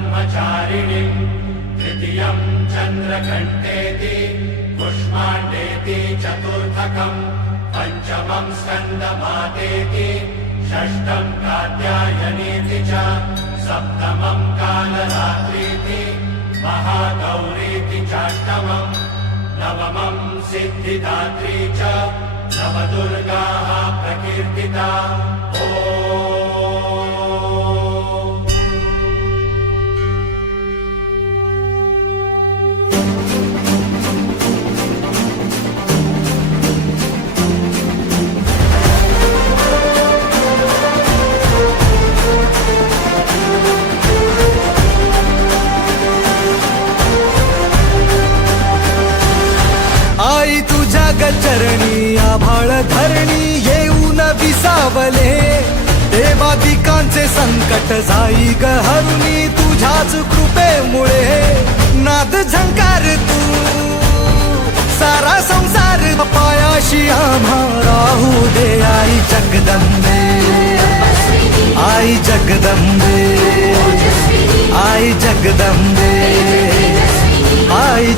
ब्रह्मचारिणीं तृतीयं चन्द्रघण्टेति कुष्माण्डेति चतुर्थकं पञ्चमं स्कन्दमातेति षष्ठं कात्यायनीति च सप्तमं कालरात्रीति महागौरीति चाष्टमं नवमं सिद्धिदात्री च नवदुर्गाः प्रकीर्तिता। आई तुझ्या गचरणी आभाळ धरणी येऊन विसावले देवादिकांचे संकट जाई ग हरुणी तुझ्याच कृपेमुळे नाद झंकार तू सारा संसार पायाशी आम्हा राहू दे आई जगदंबे आई जगदंबे आई जगदंबे आई